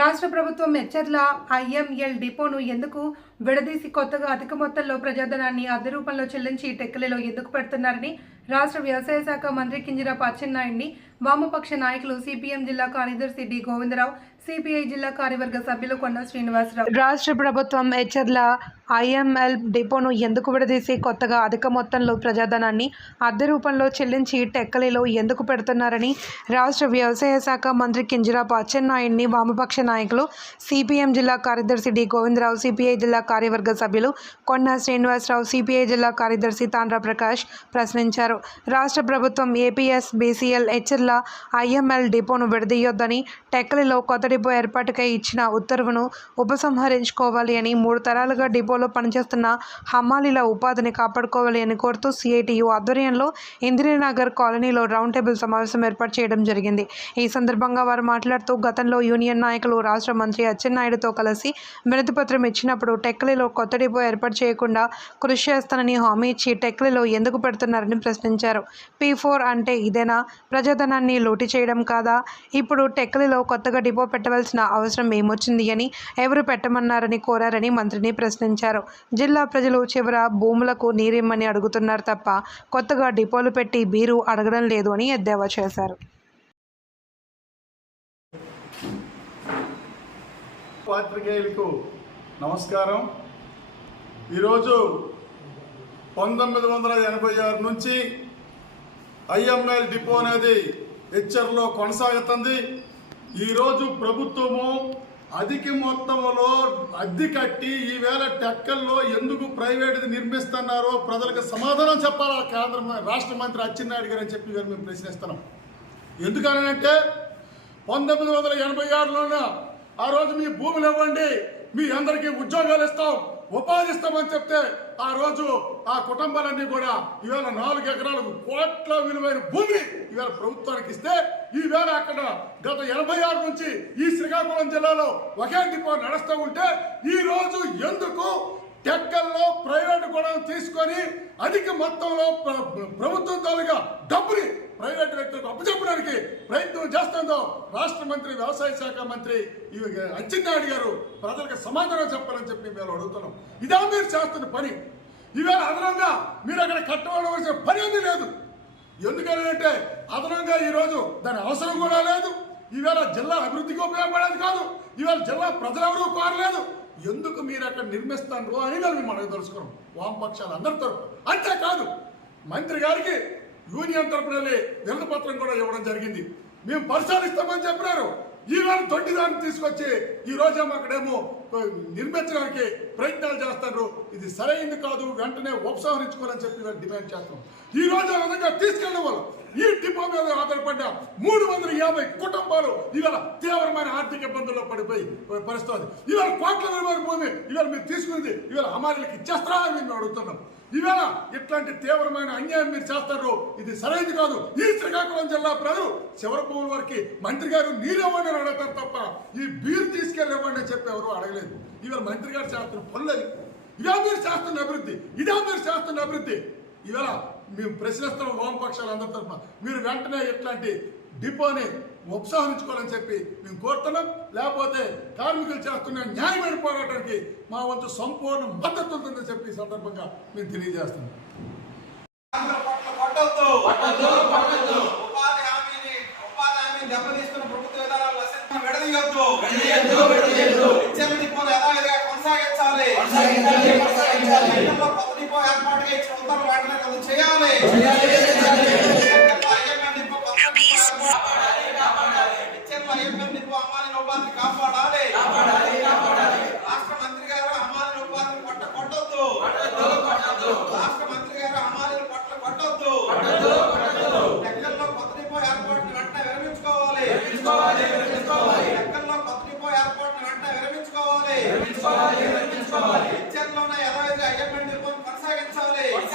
రాష్ట్ర ప్రభుత్వం హెచ్చర్ల ఐఎంఎల్ డిపోను ఎందుకు విడదీసి కొత్తగా అధిక మొత్తంలో ప్రజాధనాన్ని అద్దె రూపంలో చెల్లించి టెక్కలిలో ఎందుకు పెడుతున్నారని రాష్ట్ర వ్యవసాయ శాఖ మంత్రి కింజరాపు అచ్చెన్నాయుడిని వామపక్ష నాయకులు సిపిఎం జిల్లా కార్యదర్శి డి గోవిందరావు సిపిఐ జిల్లా కార్యవర్గ సభ్యులు కొండ శ్రీనివాసరావు. రాష్ట్ర ప్రభుత్వం హెచ్చర్ల ఐఎంఎల్ డిపోను ఎందుకు విడదీసి కొత్తగా అధిక మొత్తంలో ప్రజాధనాన్ని అద్దె రూపంలో చెల్లించి టెక్కలిలో ఎందుకు పెడుతున్నారని రాష్ట్ర వ్యవసాయ శాఖ మంత్రి కింజరాపు అచ్చెన్నాయుడిని వామపక్ష నాయకులు సిపిఎం జిల్లా కార్యదర్శి డి గోవిందరావు సిపిఐ జిల్లా కార్యవర్గ సభ్యులు కొండ శ్రీనివాసరావు సిపిఐ జిల్లా కార్యదర్శి తాండ్ర ప్రకాష్ ప్రశ్నించారు. రాష్ట్ర ప్రభుత్వం ఏపీఎస్ బీసీఎల్ హెచ్ఎల్ల ఐఎంఎల్ డిపోను విడదీయొద్దని టెక్కలిలో కొత్త డిపో ఏర్పాటుకై ఇచ్చిన ఉత్తర్వును ఉపసంహరించుకోవాలి అని మూడు తరాలుగా డిపోలో పనిచేస్తున్న హమ్మాలీల ఉపాధిని కాపాడుకోవాలి అని కోరుతూ సిఐటియు ఆధ్వర్యంలో ఇందిరానగర్ కాలనీలో రౌండ్ టేబుల్ సమావేశం ఏర్పాటు చేయడం జరిగింది. ఈ సందర్భంగా వారు మాట్లాడుతూ గతంలో యూనియన్ నాయకులు రాష్ట్ర మంత్రి అచ్చెన్నాయుడుతో కలిసి వినతిపత్రం ఇచ్చినప్పుడు టెక్కలిలో కొత్త డిపో ఏర్పాటు చేయకుండా కృషి చేస్తానని హామీ ఇచ్చి టెక్కలిలో ఎందుకు పెడుతున్నారని ప్రశ్నించారు. పీ ఫోర్ అంటే ఇదేనా? ప్రజాధనాన్ని లూటి చేయడం కాదా? ఇప్పుడు టెక్కలిలో కొత్తగా డిపో పెట్టవలసిన అవసరం ఏమొచ్చింది అని ఎవరు పెట్టమన్నారని కోరారని మంత్రిని ప్రశ్నించారు. జిల్లా ప్రజలు చివర భూములకు నీరిమ్మని అడుగుతున్నారు తప్ప కొత్తగా డిపోలు పెట్టి బీరు అడగడం లేదు అని ఎద్దేవా చేశారు. పాత్రికేయులకు నమస్కారం. ఈరోజు పంతొమ్మిది వందల ఎనభై ఆరు నుంచి ఐఎంఎల్ డిపో అనేది హెచ్చర్లో కొనసాగుతుంది. ఈరోజు ప్రభుత్వము అధిక మొత్తంలో అద్దె కట్టి ఈవేళ టెక్కల్లో ఎందుకు ప్రైవేట్ నిర్మిస్తున్నారో ప్రజలకు సమాధానం చెప్పాలి? కేంద్ర రాష్ట్ర మంత్రి అచ్చెన్నాయుడు గారు అని చెప్పి గారు మేము ప్రశ్నిస్తున్నాం. ఎందుకనంటే పంతొమ్మిది వందల ఎనభై ఆరులోన ఆ రోజు మీ భూములు ఇవ్వండి మీ అందరికీ ఉద్యోగాలు ఇస్తాం. ఉపాధి ఇస్తామని చెప్తే ఆ రోజు ఆ కుటుంబాలన్నీ కూడా ఈవేళ నాలుగు ఎకరాలకు కోట్ల విలువైన భూమి ఈవేళ ప్రభుత్వానికి ఇస్తే ఈవేళ అక్కడ గత ఎనభై ఆరు నుంచి ఈ శ్రీకాకుళం జిల్లాలో ఒకే డిపో నడుస్తూ ఉంటే ఈ రోజు ఎందుకు టెక్కల్లో ప్రైవేట్ కూడా తీసుకొని అధిక మొత్తంలో ప్రభుత్వం తాలూగా డబ్బుని ప్రైవేట్ వ్యక్తులకు అప్పచెప్పడానికి ప్రయత్నం చేస్తుందో రాష్ట్ర మంత్రి వ్యవసాయ శాఖ మంత్రి అచ్చెన్నాయుడు గారు ప్రజలకు సమాధానం చెప్పాలని చెప్పి మేము అడుగుతున్నాం. ఇదా మీరు చేస్తున్న పని. ఈవేళ అదనంగా మీరు అక్కడ కట్టవలసిన పని ఏమీ లేదు. ఎందుకని అంటే అదనంగా ఈరోజు దాని అవసరం కూడా లేదు. ఈవేళ జిల్లా అభివృద్ధికి ఉపయోగపడేది కాదు. ఈవేళ జిల్లా ప్రజలెవరూ కోరలేదు. ఎందుకు మీరు అక్కడ నిర్మిస్తాను అని మేము మనం తెలుసుకున్నాం. వామపక్షాలు అందరి తరపు అంతేకాదు మంత్రి గారికి యూనియన్ తరపున వెళ్ళి పత్రం కూడా ఇవ్వడం జరిగింది. మేము పరిశీలిస్తామని చెప్పినారు. ఈవేళ దాన్ని తీసుకొచ్చి ఈ రోజే అక్కడేమో నిర్మించడానికి ప్రయత్నాలు చేస్తారు ఇది సరైంది కాదు వెంటనే ఉపసంహరించుకోవాలని చెప్పి డిమాండ్ చేస్తాం. ఈ రోజు ఆ విధంగా తీసుకెళ్ళడం వల్ల ఈ డిపో మీద ఆధారపడ్డ మూడు వందల యాభై కుటుంబాలు ఇవాళ తీవ్రమైన ఆర్థిక ఇబ్బందుల్లో పడిపోయి పరిస్థితి. ఇవాళ కోట్ల విలువైన భూమి ఇవాళ మీరు తీసుకుంది ఇవాళ అమారీలకు ఇచ్చేస్తారా అని మేము అడుగుతున్నాం. ఈవేళ ఇట్లాంటి తీవ్రమైన అన్యాయం మీరు చేస్తారు ఇది సరైనది కాదు. ఈ శ్రీకాకుళం జిల్లా ప్రజలు చివరి వారికి మంత్రి గారు నీరు ఇవ్వండి అని అడుగుతారు తప్ప ఈ బీరు తీసుకెళ్ళి ఇవ్వండి అని చెప్పి ఎవరు అడగలేదు. ఈవేళ మంత్రి గారు చేస్తున్న పనులు ఇదే ఇదా మీరు చేస్తున్న అభివృద్ధి. ఇదా మీరు చేస్తున్న అభివృద్ధి. ఈవేళ మేము ప్రశ్నిస్తున్న వామపక్షాలు అందరి తరఫున. మీరు వెంటనే ఇట్లాంటి డిపోని ఉపసంహరించుకోవాలని చెప్పి మేము కోరుతున్నాం. లేకపోతే కార్మికులు చేస్తున్న న్యాయమైన పోరాటానికి మా వంతు సంపూర్ణ మద్దతు ఉంటుందని చెప్పి సందర్భంగా మేము తెలియజేస్తున్నాం దెబ్బతీస్తున్న ప్రభుత్వ విధానాలు విడదీయొద్దు. కొనసాగించాలి. ఏర్పాటుగా ఇచ్చిన ఉత్తర్వులు వెంటనే చేయాలి.